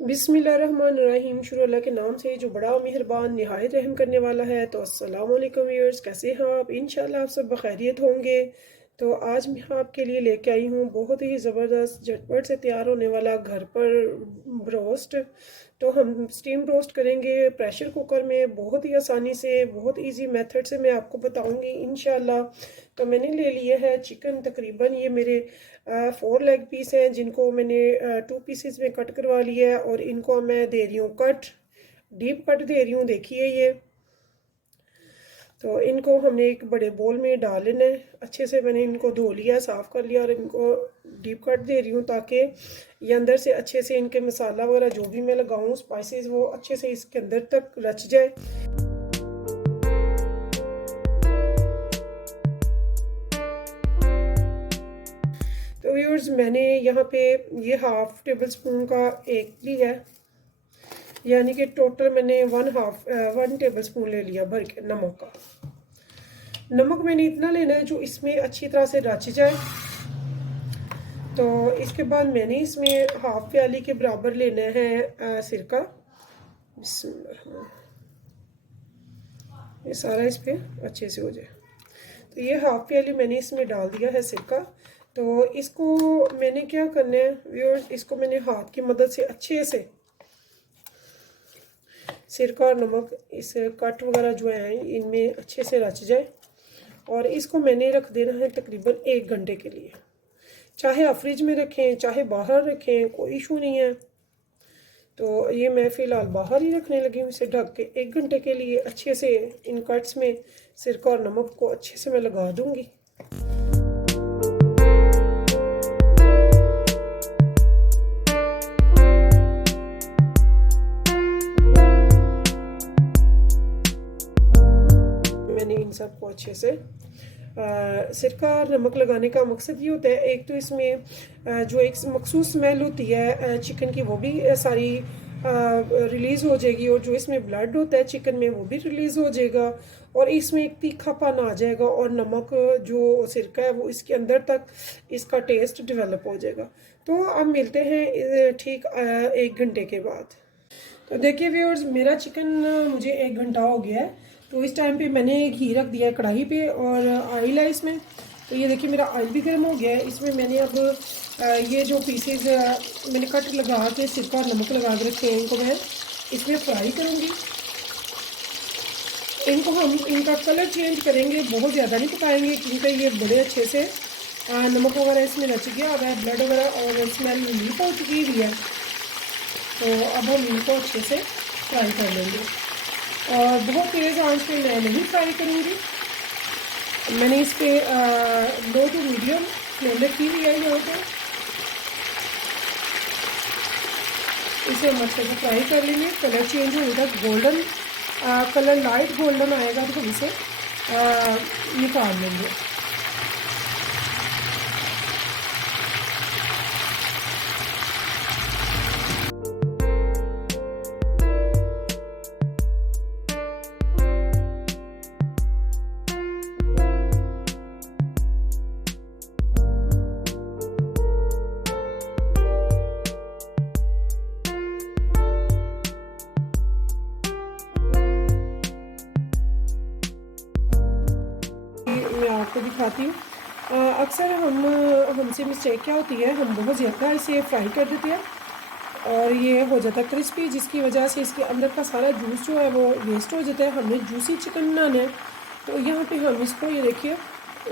बिस्मिल्लाहिर्रहमानिर्रहीम। शुरू अल्लाह के नाम से जो बड़ा मेहरबान निहायत रहम करने वाला है। तो अस्सलाम वालेकुम व्यूअर्स, कैसे हैं आप? इंशाल्लाह आप सब बखैरियत होंगे। तो आज मैं आपके लिए लेके आई हूँ बहुत ही ज़बरदस्त झटपट से तैयार होने वाला घर पर रोस्ट। तो हम स्टीम रोस्ट करेंगे प्रेशर कुकर में, बहुत ही आसानी से, बहुत इजी मेथड से मैं आपको बताऊंगी इंशाल्लाह। तो मैंने ले लिए है चिकन, तकरीबन ये मेरे 4 लेग पीस हैं, जिनको मैंने 2 पीसेस में कट करवा लिया है और इनको मैं दे रही हूँ कट, डीप कट दे रही हूँ। देखिए ये, तो इनको हमने एक बड़े बोल में डाल लेना है। अच्छे से मैंने इनको धो लिया, साफ़ कर लिया और इनको डीप कट दे रही हूँ ताकि ये अंदर से अच्छे से इनके मसाला वगैरह जो भी मैं लगाऊँ स्पाइसेस, वो अच्छे से इसके अंदर तक रच जाए। तो व्यूअर्स, मैंने यहाँ पे ये 1/2 टेबल स्पून का एक लिया है, यानी कि टोटल मैंने 1 टेबल स्पून ले लिया भर के नमक का। नमक मैंने इतना लेना है जो इसमें अच्छी तरह से रच जाए। तो इसके बाद मैंने इसमें 1/2 प्याली के बराबर लेना है सिरका। ये सारा इस पर अच्छे से हो जाए। तो ये 1/2 प्याली मैंने इसमें डाल दिया है सिरका। तो इसको मैंने क्या करना है व्यूअर्स, इसको मैंने हाथ की मदद से अच्छे से सिरका और नमक इस कट वगैरह जो है इनमें अच्छे से रच जाए। और इसको मैंने रख देना है तकरीबन 1 घंटे के लिए। चाहे आप फ्रिज में रखें, चाहे बाहर रखें, कोई इशू नहीं है। तो ये मैं फ़िलहाल बाहर ही रखने लगी हूँ। इसे ढक के 1 घंटे के लिए अच्छे से इन कट्स में सिरका और नमक को अच्छे से मैं लगा दूँगी। मैंने इन सबको अच्छे से सिरका और नमक लगाने का मकसद ये होता है, एक तो इसमें जो एक मखसूस स्मेल होती है चिकन की वो भी सारी रिलीज़ हो जाएगी, और जो इसमें ब्लड होता है चिकन में वो भी रिलीज़ हो जाएगा, और इसमें एक तीखापन आ जाएगा, और नमक जो सिरका है वो इसके अंदर तक इसका टेस्ट डेवलप हो जाएगा। तो अब मिलते हैं ठीक 1 घंटे के बाद। तो देखिए व्यूअर्स, मेरा चिकन मुझे 1 घंटा हो गया है। तो इस टाइम पे मैंने घी रख दिया है कढ़ाई पे और ऑयल है इसमें। तो ये देखिए मेरा ऑयल भी गर्म हो गया है। इसमें मैंने अब ये जो पीसेस मैंने कट लगा के सिरका और नमक लगा के रखे हैं, इनको मैं इसमें फ्राई करूँगी। इनको हम इनका कलर चेंज करेंगे, बहुत ज़्यादा नहीं पकाएंगे क्योंकि ये बड़े अच्छे से नमक वगैरह इसमें रच गया है, ब्लड वगैरह और स्मेल रिलीफ हो चुकी हुई है। तो अब हम इनको अच्छे से फ्राई कर लेंगे, और बहुत तेज़ आंच पे मैं नहीं फ्राई करूँगी। मैंने इस पर लो टू मीडियम फ्लेम रखी हुई है यहाँ पे। इसे हम अच्छे से फ्राई कर लेंगे, कलर चेंज होने तक, गोल्डन कलर लाइट गोल्डन आएगा तो हम इसे निकाल लेंगे। आपको दिखाती हूँ। अक्सर हमसे मिस्टेक क्या होती है, हम बहुत ज़्यादा इसे फ्राई कर देते हैं और ये हो जाता है क्रिस्पी, जिसकी वजह से इसके अंदर का सारा जूस जो है वो वेस्ट हो जाता है। हमें जूसी चिकन बनाना है। तो यहाँ पे हम इसको, ये देखिए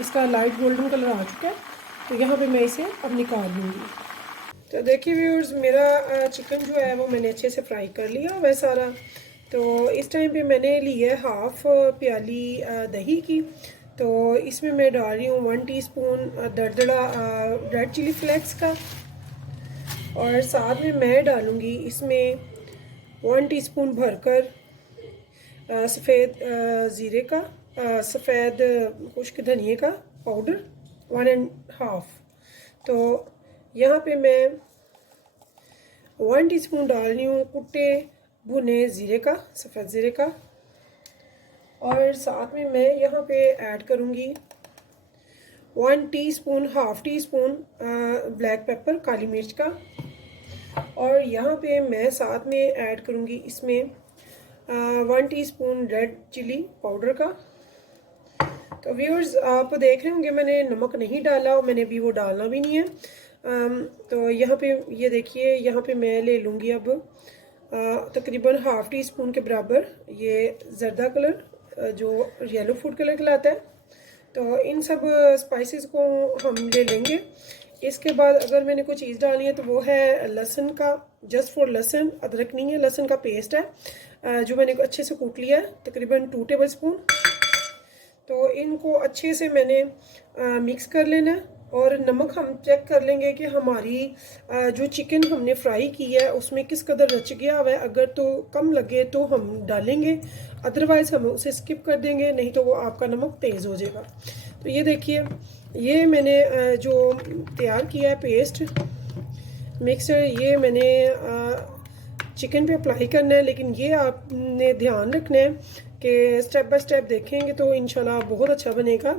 इसका लाइट गोल्डन कलर आ चुका है। तो यहाँ पे मैं इसे अब निकाल लूँगी। तो देखिए व्यूअर्स, मेरा चिकन जो है वो मैंने अच्छे से फ्राई कर लिया हुआ है सारा। तो इस टाइम पे मैंने ली है 1/2 प्याली दही की। तो इसमें मैं डाल रही हूँ 1 टीस्पून दरदरा रेड चिली फ्लेक्स का, और साथ में मैं डालूँगी इसमें 1 टीस्पून भरकर सफ़ेद ज़ीरे का, सफ़ेद खुश्क धनिए का पाउडर 1.5। तो यहाँ पे मैं 1 टीस्पून डाल रही हूँ कुट्टे भुने ज़ीरे का, सफ़ेद ज़ीरे का। और साथ में मैं यहाँ पे ऐड करूँगी 1 teaspoon, half teaspoon black pepper, काली मिर्च का। और यहाँ पे मैं साथ में ऐड करूँगी इसमें 1 टीस्पून रेड चिली पाउडर का। तो व्यूअर्स आप देख रहे होंगे मैंने नमक नहीं डाला और मैंने भी वो डालना भी नहीं है। तो यहाँ पे ये देखिए, यहाँ पे मैं ले लूँगी अब तकरीबन हाफ़ टी स्पून के बराबर ये जर्दा कलर, जो येलो फूड कलर कहलाता है। तो इन सब स्पाइसेस को हम ले लेंगे। इसके बाद अगर मैंने कोई चीज़ डालनी है तो वो है लहसुन का, जस्ट फॉर लहसुन, अदरक नहीं है, लहसुन का पेस्ट है जो मैंने अच्छे से कूट लिया है, तकरीबन 2 टेबल स्पून। तो इनको अच्छे से मैंने मिक्स कर लेना है। और नमक हम चेक कर लेंगे कि हमारी जो चिकन हमने फ्राई की है उसमें किस कदर रच गया हुआ है। अगर तो कम लगे तो हम डालेंगे, अदरवाइज़ हम उसे स्किप कर देंगे, नहीं तो वो आपका नमक तेज़ हो जाएगा। तो ये देखिए, ये मैंने जो तैयार किया है पेस्ट मिक्सर, ये मैंने चिकन पे अप्लाई करना है। लेकिन ये आपने ध्यान रखना है कि स्टेप बाय स्टेप देखेंगे तो इंशाल्लाह बहुत अच्छा बनेगा।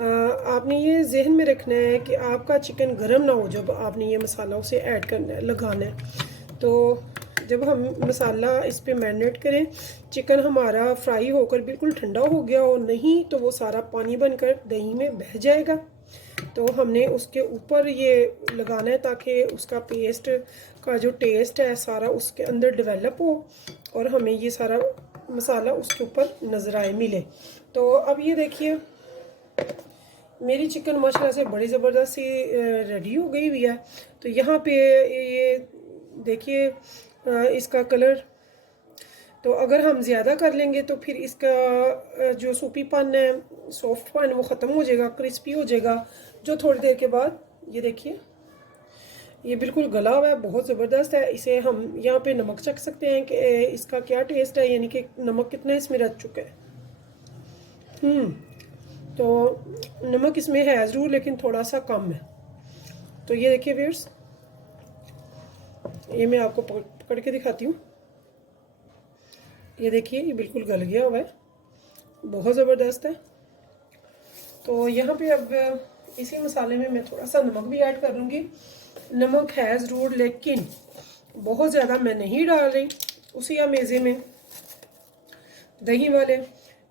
आपने ये जहन में रखना है कि आपका चिकन गर्म ना हो जब आपने ये मसाला उसे ऐड करना है, लगाना है। तो जब हम मसाला इस पे मैरिनेट करें, चिकन हमारा फ्राई होकर बिल्कुल ठंडा हो गया हो, नहीं तो वो सारा पानी बनकर दही में बह जाएगा। तो हमने उसके ऊपर ये लगाना है ताकि उसका पेस्ट का जो टेस्ट है सारा उसके अंदर डेवलप हो और हमें ये सारा मसाला उसके ऊपर नज़र आए, मिले। तो अब ये देखिए, मेरी चिकन माशाल्लाह से बड़ी ज़बरदस्त सी रेडी हो गई हुई है। तो यहाँ पे ये देखिए इसका कलर, तो अगर हम ज़्यादा कर लेंगे तो फिर इसका जो सूपीपन है, सॉफ्टपन, वो ख़त्म हो जाएगा, क्रिस्पी हो जाएगा जो थोड़ी देर के बाद। ये देखिए, ये बिल्कुल गला हुआ है, बहुत ज़बरदस्त है। इसे हम यहाँ पे नमक चख सकते हैं कि इसका क्या टेस्ट है, यानी कि नमक कितना इसमें रच चुका है। तो नमक इसमें है ज़रूर लेकिन थोड़ा सा कम है। तो ये देखिए व्यूअर्स, ये मैं आपको पकड़ के दिखाती हूँ। ये देखिए, ये बिल्कुल गल गया हुआ है, बहुत ज़बरदस्त है। तो यहाँ पे अब इसी मसाले में मैं थोड़ा सा नमक भी ऐड कर लूँगी। नमक है ज़रूर लेकिन बहुत ज़्यादा मैं नहीं डाल रही। उसी अमेज़े में दही वाले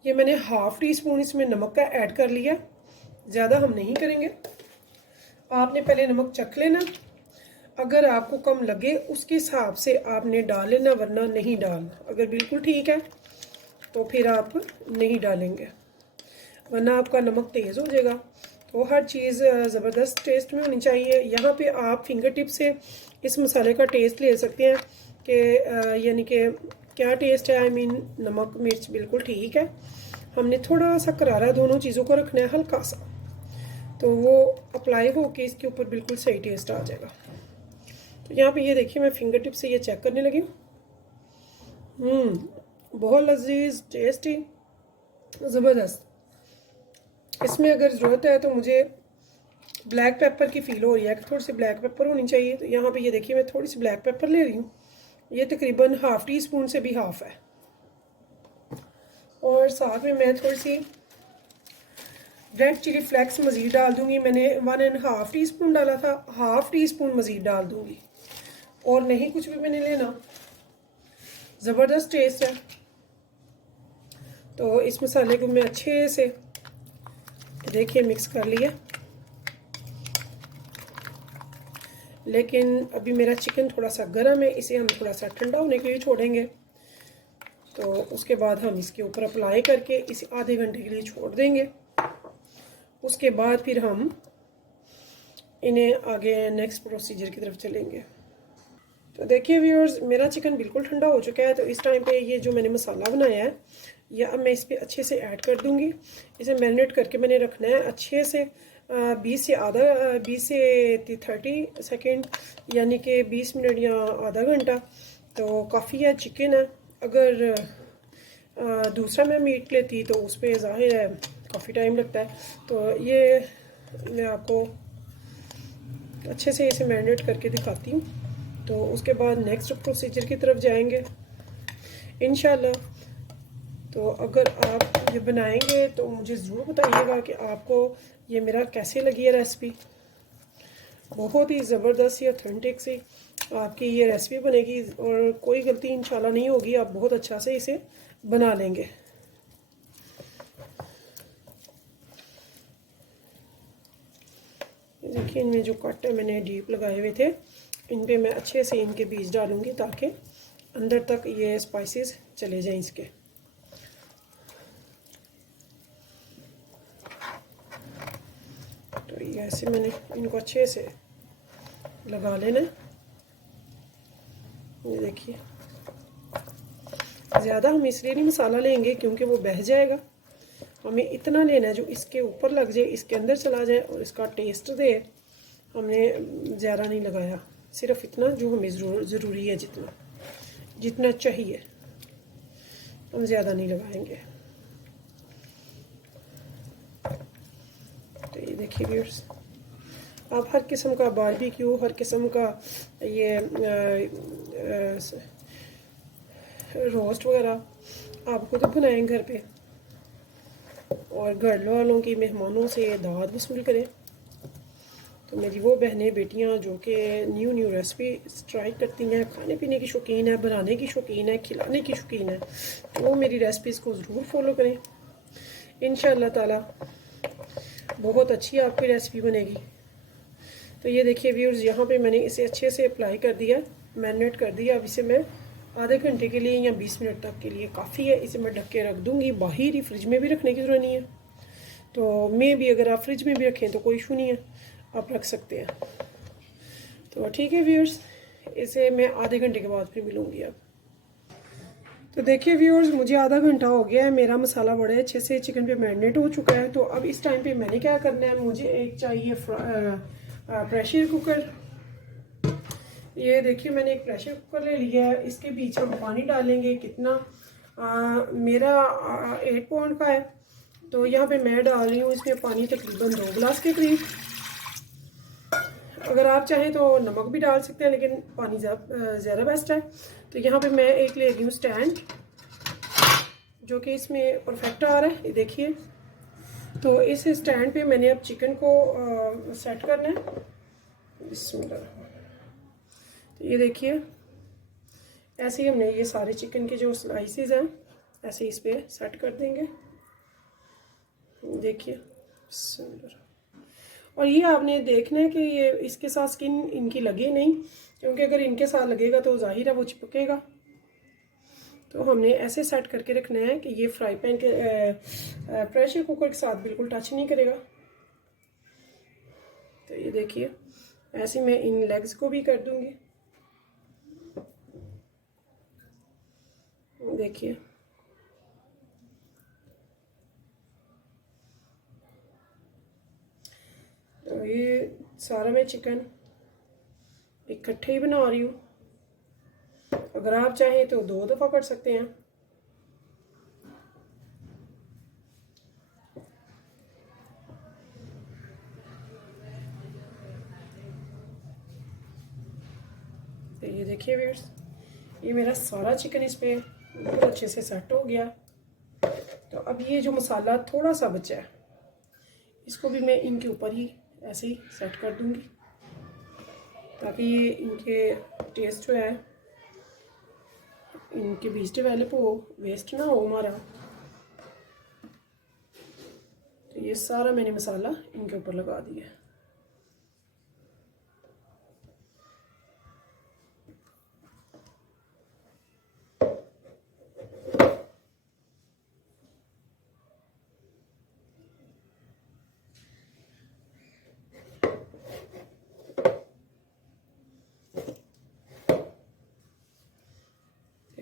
ये मैंने हाफ़ टी स्पून इसमें नमक का ऐड कर लिया, ज़्यादा हम नहीं करेंगे। आपने पहले नमक चख लेना, अगर आपको कम लगे उसके हिसाब से आपने डाल लेना, वरना नहीं डालना। अगर बिल्कुल ठीक है तो फिर आप नहीं डालेंगे, वरना आपका नमक तेज़ हो जाएगा। तो हर चीज़ ज़बरदस्त टेस्ट में होनी चाहिए। यहाँ पे आप फिंगर टिप से इस मसाले का टेस्ट ले सकते हैं कि यानी कि क्या टेस्ट है। आई मीन नमक मिर्च बिल्कुल ठीक है। हमने थोड़ा सा करारा दोनों चीज़ों को रखना है, हल्का सा, तो वो अप्लाई हो के इसके ऊपर बिल्कुल सही टेस्ट आ जाएगा। तो यहाँ पे ये देखिए, मैं फिंगर टिप से ये चेक करने लगी हूँ। बहुत लजीज, टेस्टी, ज़बरदस्त। इसमें अगर ज़रूरत है तो मुझे ब्लैक पेपर की फ़ील हो रही है कि थोड़ी सी ब्लैक पेपर होनी चाहिए। तो यहाँ पे ये देखिए, मैं थोड़ी सी ब्लैक पेपर ले रही हूँ, ये तकरीबन हाफ़ टी स्पून से भी हाफ़ है। और साथ में मैं थोड़ी सी रेड चिली फ्लेक्स मज़ीद डाल दूँगी। मैंने 1.5 टी स्पून डाला था, हाफ़ टी स्पून मज़ीद डाल दूँगी। और नहीं कुछ भी मैंने लेना, ज़बरदस्त टेस्ट है। तो इस मसाले को मैं अच्छे से देखिए मिक्स कर लिया, लेकिन अभी मेरा चिकन थोड़ा सा गर्म है, इसे हम थोड़ा सा ठंडा होने के लिए छोड़ेंगे। तो उसके बाद हम इसके ऊपर अप्लाई करके इसे आधे घंटे के लिए छोड़ देंगे। उसके बाद फिर हम इन्हें आगे नेक्स्ट प्रोसीजर की तरफ चलेंगे। तो देखिए व्यूअर्स, मेरा चिकन बिल्कुल ठंडा हो चुका है। तो इस टाइम पे ये जो मैंने मसाला बनाया है, या अब मैं इस पर अच्छे से ऐड कर दूँगी। इसे मैरिनेट करके मैंने रखना है अच्छे से 20 से 30 सेकेंड, यानी कि 20 मिनट या आधा घंटा। तो काफ़ी है चिकन है। अगर दूसरा मैं मीट लेती तो उस पर ज़ाहिर है काफ़ी टाइम लगता है। तो ये मैं आपको अच्छे से इसे मैरिनेट करके दिखाती हूँ। तो उसके बाद नेक्स्ट प्रोसीजर की तरफ जाएंगे इंशाल्लाह। तो अगर आप ये बनाएंगे तो मुझे ज़रूर बताइएगा कि आपको ये मेरा कैसी लगी है रेसिपी। बहुत ही ज़बरदस्त ही ऑथेंटिक सी आपकी ये रेसिपी बनेगी और कोई गलती इंशाल्लाह नहीं होगी। आप बहुत अच्छा से इसे बना लेंगे। देखिए इनमें जो कट है मैंने डीप लगाए हुए थे, इन पे मैं अच्छे से इनके बीज डालूंगी ताकि अंदर तक ये स्पाइसेस चले जाएं इसके। तो ये ऐसे मैंने इनको अच्छे से लगा लेना। ये देखिए ज़्यादा हम इसलिए नहीं मसाला लेंगे क्योंकि वो बह जाएगा। हमें इतना लेना है जो इसके ऊपर लग जाए, इसके अंदर चला जाए और इसका टेस्ट दे। हमने ज़्यादा नहीं लगाया, सिर्फ इतना जो हमें ज़रूरी है, जितना जितना चाहिए, हम ज़्यादा नहीं लगाएंगे। तो ये देखिए व्यूअर्स, आप हर किस्म का बारबेक्यू, हर किस्म का ये रोस्ट वगैरह आप खुद बनाएं घर पे और घर वालों की, मेहमानों से दावत वसूल करें। तो मेरी वो बहनें बेटियां जो कि न्यू रेसिपी ट्राई करती हैं, खाने पीने की शौकीन है, बनाने की शौकीन है, खिलाने की शौकीन है, तो वो मेरी रेसिपीज़ को ज़रूर फॉलो करें। इंशाअल्लाह ताला बहुत अच्छी आपकी रेसिपी बनेगी। तो ये देखिए व्यूअर्स, यहाँ पे मैंने इसे अच्छे से अप्लाई कर दिया, मैरिनेट कर दिया। अब इसे मैं आधे घंटे के लिए या 20 मिनट तक के लिए काफ़ी है, इसे मैं ढक के रख दूँगी। बाहर ही, फ्रिज में भी रखने की ज़रूरत नहीं है। तो मैं भी, अगर आप फ्रिज में भी रखें तो कोई इशू नहीं है, आप रख सकते हैं। तो ठीक है व्यूअर्स, इसे मैं आधे घंटे के बाद फिर मिलूँगी अब। तो देखिए व्यूअर्स, मुझे आधा घंटा हो गया है, मेरा मसाला बड़े अच्छे से चिकन पे मैरिनेट हो चुका है। तो अब इस टाइम पे मैंने क्या करना है, मुझे एक चाहिए प्रेशर कुकर। ये देखिए मैंने एक प्रेशर कुकर ले लिया है, इसके बीच हम पानी डालेंगे। कितना मेरा 8 पाउंड का है, तो यहाँ पे मैं डाल रही हूँ इसमें पानी तकरीबन 2 गिलास के करीब। अगर आप चाहें तो नमक भी डाल सकते हैं, लेकिन पानी ज़्यादा बेस्ट है। तो यहाँ पे मैं एक ले रही हूँ स्टैंड, जो कि इसमें परफेक्ट आ रहा है, ये देखिए। तो इस स्टैंड पे मैंने अब चिकन को सेट करना है। बिस्मिल्लाह। तो ये देखिए, ऐसे ही हमने ये सारे चिकन के जो स्लाइसेस हैं ऐसे इस पर सेट कर देंगे। देखिए, और ये आपने देखना है कि ये इसके साथ स्किन इनकी लगे नहीं, क्योंकि अगर इनके साथ लगेगा तो जाहिर है वो चिपकेगा। तो हमने ऐसे सेट करके रखना है कि ये फ्राई पैन के प्रेशर कुकर के साथ बिल्कुल टच नहीं करेगा। तो ये देखिए, ऐसे मैं इन लेग्स को भी कर दूंगी। देखिए, तो ये सारा मैं चिकन इकट्ठे ही बना रही हूँ। अगर आप चाहें तो 2 दफ़ा कर सकते हैं। तो ये देखिए व्यूअर्स, ये मेरा सारा चिकन इस पे बहुत अच्छे से सेट हो गया। तो अब ये जो मसाला थोड़ा सा बचा है, इसको भी मैं इनके ऊपर ही ऐसे ही सेट कर दूंगी, ताकि ये इनके टेस्ट जो है, इनके बीच डेवलप हो, वेस्ट ना हो हमारा। तो ये सारा मैंने मसाला इनके ऊपर लगा दिया।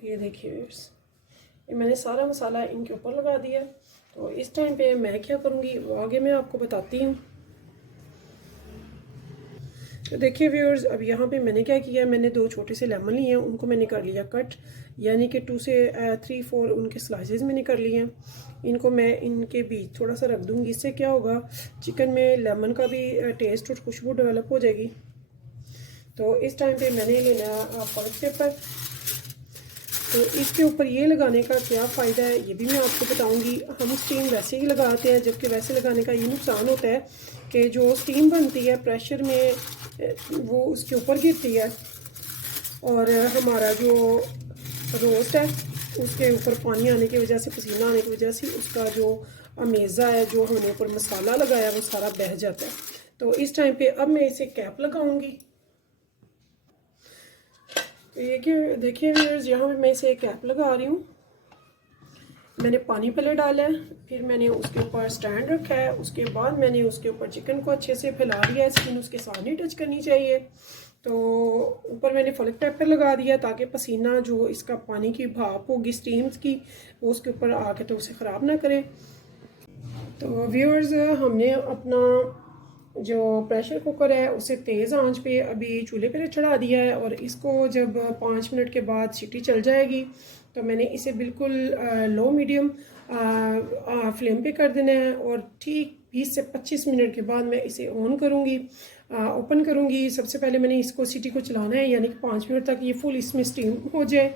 ये देखिए व्यूअर्स, ये मैंने सारा मसाला इनके ऊपर लगा दिया। तो इस टाइम पे मैं क्या करूँगी वो आगे मैं आपको बताती हूँ। तो देखिए व्यूअर्स, अब यहाँ पे मैंने क्या किया, मैंने 2 छोटे से लेमन लिए हैं, उनको मैंने कर लिया कट, यानी कि 2 से 3-4 उनके स्लाइसेस मैंने कर लिए हैं। इनको मैं इनके बीच थोड़ा सा रख दूँगी, इससे क्या होगा चिकन में लेमन का भी टेस्ट और खुशबू डेवलप हो जाएगी। तो इस टाइम पे मैंने लेना फॉइल पेपर। तो इसके ऊपर ये लगाने का क्या फ़ायदा है ये भी मैं आपको बताऊंगी। हम स्टीम वैसे ही लगाते हैं, जबकि वैसे लगाने का ये नुकसान होता है कि जो स्टीम बनती है प्रेशर में वो उसके ऊपर गिरती है, और हमारा जो रोस्ट है उसके ऊपर पानी आने की वजह से, पसीना आने की वजह से उसका जो अमेज़ा है, जो हमने ऊपर मसाला लगाया, वो सारा बह जाता है। तो इस टाइम पे अब मैं इसे कैप लगाऊंगी। तो ये कि देखिए व्यूअर्स, यहाँ पे मैं इसे कैप लगा रही हूँ। मैंने पानी पहले डाला है, फिर मैंने उसके ऊपर स्टैंड रखा है, उसके बाद मैंने उसके ऊपर चिकन को अच्छे से फैला दिया है, स्किन उसके साथ नहीं टच करनी चाहिए। तो ऊपर मैंने फॉइल पेपर लगा दिया ताकि पसीना जो इसका पानी की भाप होगी स्टीम्स की, वो उसके ऊपर आके तो उसे ख़राब ना करे। तो व्यूअर्स, हमने अपना जो प्रेशर कुकर है उसे तेज़ आंच पे अभी चूल्हे पे चढ़ा दिया है, और इसको जब 5 मिनट के बाद सीटी चल जाएगी तो मैंने इसे बिल्कुल लो मीडियम फ्लेम पे कर देना है, और ठीक 20 से 25 मिनट के बाद मैं इसे ऑन करूँगी, ओपन करूँगी। सबसे पहले मैंने इसको सीटी को चलाना है, यानी कि 5 मिनट तक ये फुल इसमें स्टीम हो जाए।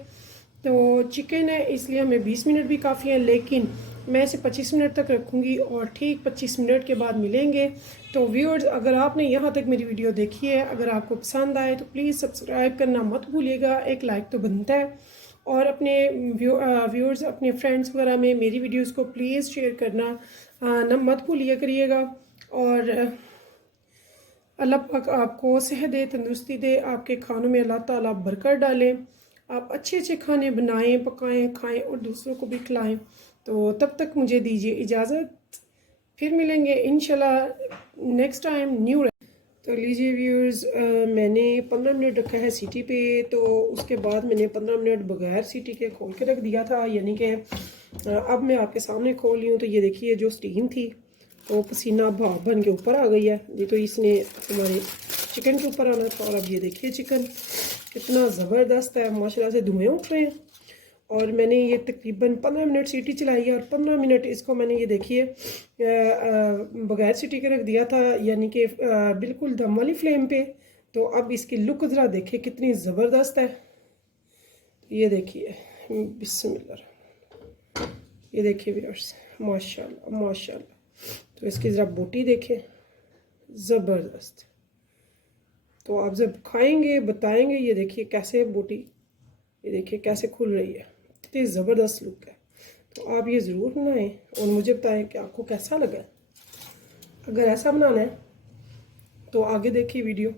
तो चिकन है इसलिए हमें 20 मिनट भी काफ़ी है, लेकिन मैं इसे 25 मिनट तक रखूँगी और ठीक 25 मिनट के बाद मिलेंगे। तो व्यूअर्स, अगर आपने यहाँ तक मेरी वीडियो देखी है, अगर आपको पसंद आए तो प्लीज़ सब्सक्राइब करना मत भूलिएगा, एक लाइक तो बनता है। और अपने व्यूअर्स, अपने फ्रेंड्स वगैरह में मेरी वीडियोज़ को प्लीज़ शेयर करना ना मत भूलिए करिएगा। और अल्लाह पाक आपको सेहत दे, तंदुरुस्ती दे, आपके खानों में अल्लाह ताला बरकत डालें, आप अच्छे अच्छे खाने बनाएं, पकाएं, खाएं और दूसरों को भी खिलाएं। तो तब तक मुझे दीजिए इजाज़त, फिर मिलेंगे इंशाल्लाह नेक्स्ट टाइम न्यू। तो लीजिए व्यूअर्स, मैंने 15 मिनट रखा है सीटी पे, तो उसके बाद मैंने 15 मिनट बगैर सीटी के खोल के रख दिया था, यानी कि अब मैं आपके सामने खोल रही हूँ। तो ये देखिए जो स्टीम थी तो पसीना भाप बन के ऊपर आ गई है। ये तो इसने हमारे चिकन के ऊपर आना था, और अब ये देखिए चिकन कितना ज़बरदस्त है, माशाल्लाह से धुएँ उठ रहे हैं। और मैंने ये तकरीबन 15 मिनट सीटी चलाई है, और 15 मिनट इसको मैंने ये देखिए बगैर सीटी के रख दिया था, यानी कि बिल्कुल दम वाली फ्लेम पे। तो अब इसकी लुक ज़रा देखिए कितनी ज़बरदस्त है। ये देखिए बिस्मिल्लाह, ये देखिए व्यूअर्स, माशाल्लाह माशाल्लाह। तो इसकी ज़रा बोटी देखें, ज़बरदस्त। तो आप जब खाएंगे बताएंगे। ये देखिए कैसे बोटी, ये देखिए कैसे खुल रही है, कितनी ज़बरदस्त लुक है। तो आप ये ज़रूर बनाएं और मुझे बताएं कि आपको कैसा लगा। अगर ऐसा बनाना है तो आगे देखिए वीडियो।